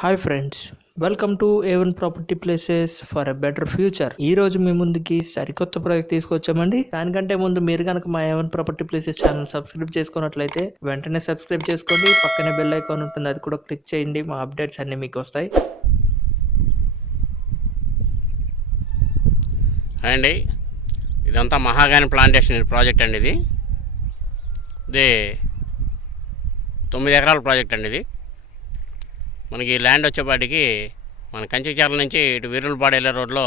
Hi friends welcome to A one property places for a better future ఈ రోజు మీ ముందుకి సరికొత్త ప్రాజెక్ట్ తీసుకొచ్చామండి. దానికంటే ముందు మీరు కనుక మా A one property places channel subscribe చేసుకున్నట్లయితే వెంటనే సబ్స్క్రైబ్ చేసుకోండి. పక్కనే బెల్ ఐకాన్ ఉంటుంది అది కూడా క్లిక్ చేయండి. మా అప్డేట్స్ అన్ని మీకు వస్తాయి. అండి. ఇదంతా మహాగాని ప్లాంటేషన్ ప్రాజెక్ట్ అండి ఇది. ఇది తొమ్మిది ఎకరాల ప్రాజెక్ట్ అండి ఇది. మనకి ఈ ల్యాండ్ వచ్చేపాటికి మన కంచిచర్ల నుంచి ఇటు వీరులపాడు వెళ్ళే రోడ్లో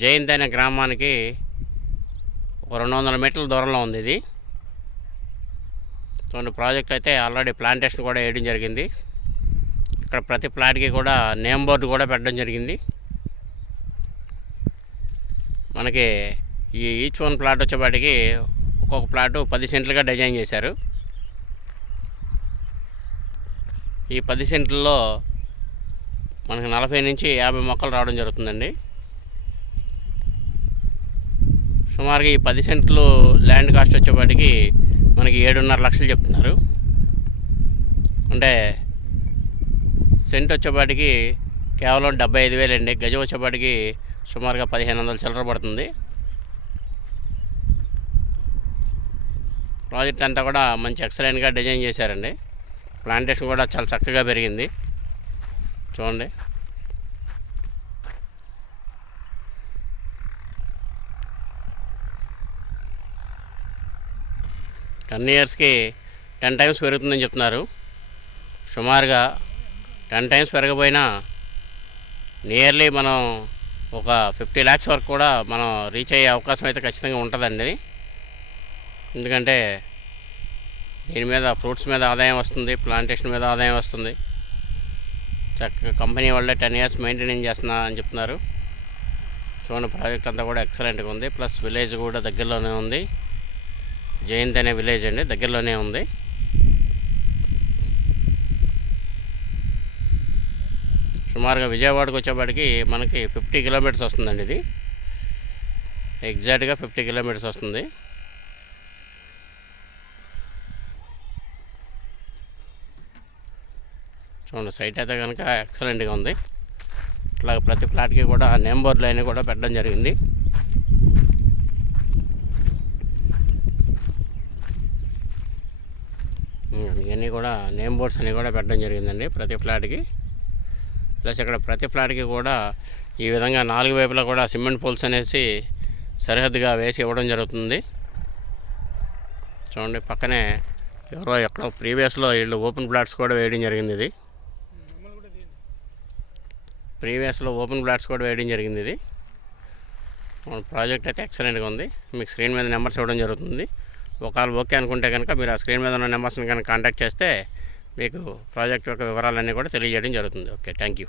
జయంత్ అనే గ్రామానికి ఒక రెండు వందల మీటర్ల దూరంలో ఉంది ఇది. కొన్ని ప్రాజెక్ట్ అయితే ఆల్రెడీ ప్లాంటేషన్ కూడా వేయడం జరిగింది. ఇక్కడ ప్రతి ప్లాట్కి కూడా నేమ్ బోర్డు కూడా పెట్టడం జరిగింది. మనకి ఈ ఈచ్ వన్ ప్లాట్ వచ్చేపాటికి ఒక్కొక్క ప్లాటు పది సెంట్లుగా డిజైన్ చేశారు. ఈ పది సెంట్లలో మనకి నలభై నుంచి యాభై మొక్కలు రావడం జరుగుతుందండి. సుమారుగా ఈ పది సెంట్లు ల్యాండ్ కాస్ట్ వచ్చేపాటికి మనకి ఏడున్నర లక్షలు చెప్తున్నారు. అంటే సెంట్ వచ్చేపాటికి కేవలం డెబ్బై ఐదు వేలు అండి. గజం వచ్చేపాటికి సుమారుగా పదిహేను వందల చిల్లర పడుతుంది. ప్రాజెక్ట్ అంతా కూడా మంచి ఎక్సలెంట్గా డిజైన్ చేశారండి. ప్లాంటేషన్ కూడా చాలా చక్కగా పెరిగింది. చూడండి. టెన్ ఇయర్స్కి టెన్ టైమ్స్ పెరుగుతుందని చెప్తున్నారు. సుమారుగా టెన్ టైమ్స్ పెరగబోయినా నియర్లీ మనం ఒక ఫిఫ్టీ ల్యాక్స్ వరకు కూడా మనం రీచ్ అయ్యే అవకాశం అయితే ఖచ్చితంగా ఉంటుందండి. ఎందుకంటే దీని మీద ఫ్రూట్స్ మీద ఆదాయం వస్తుంది ప్లాంటేషన్ మీద ఆదాయం వస్తుంది. చక్కగా కంపెనీ వాళ్ళే టెన్ ఇయర్స్ మెయింటెనెన్స్ చేస్తున్నా అని చెప్తున్నారు. చూడండి ప్రాజెక్ట్ అంతా కూడా ఎక్సలెంట్గా ఉంది. ప్లస్ విలేజ్ కూడా దగ్గరలోనే ఉంది. జయంత్ అనే విలేజ్ అండి దగ్గరలోనే ఉంది. సుమారుగా విజయవాడకు వచ్చేపాటికి మనకి ఫిఫ్టీ కిలోమీటర్స్ వస్తుందండి ఇది. ఎగ్జాక్ట్గా ఫిఫ్టీ కిలోమీటర్స్ వస్తుంది. చూడండి సైట్ అయితే కనుక ఎక్సలెంట్గా ఉంది. ఇట్లా ప్రతి ఫ్లాట్కి కూడా నేమ్ బోర్డులు అయినా కూడా పెట్టడం జరిగింది. ఇవన్నీ కూడా నేమ్ బోర్డ్స్ అన్నీ కూడా పెట్టడం జరిగిందండి ప్రతి ఫ్లాట్కి. ప్లస్ ఇక్కడ ప్రతి ఫ్లాట్కి కూడా ఈ విధంగా నాలుగు వైపులా కూడా సిమెంట్ పోల్స్ అనేసి సరిహద్దుగా వేసి ఇవ్వడం జరుగుతుంది. చూడండి పక్కనే ఎవరో ఎక్కడో ప్రీవియస్లో వీళ్ళు ఓపెన్ ప్లాట్స్ కూడా వేయడం జరిగింది ఇది. ప్రీవియస్లో ఓపెన్ ప్లాట్స్ కూడా వేయడం జరిగింది ఇది. మన ప్రాజెక్ట్ అయితే ఎక్సలెంట్గా ఉంది. మీకు స్క్రీన్ మీద నెంబర్స్ ఇవ్వడం జరుగుతుంది. ఒకవేళ ఓకే అనుకుంటే కనుక మీరు ఆ స్క్రీన్ మీద ఉన్న నెంబర్స్ని కనుక కాంటాక్ట్ చేస్తే మీకు ప్రాజెక్ట్ యొక్క వివరాలన్నీ కూడా తెలియజేయడం జరుగుతుంది. Okay thank you.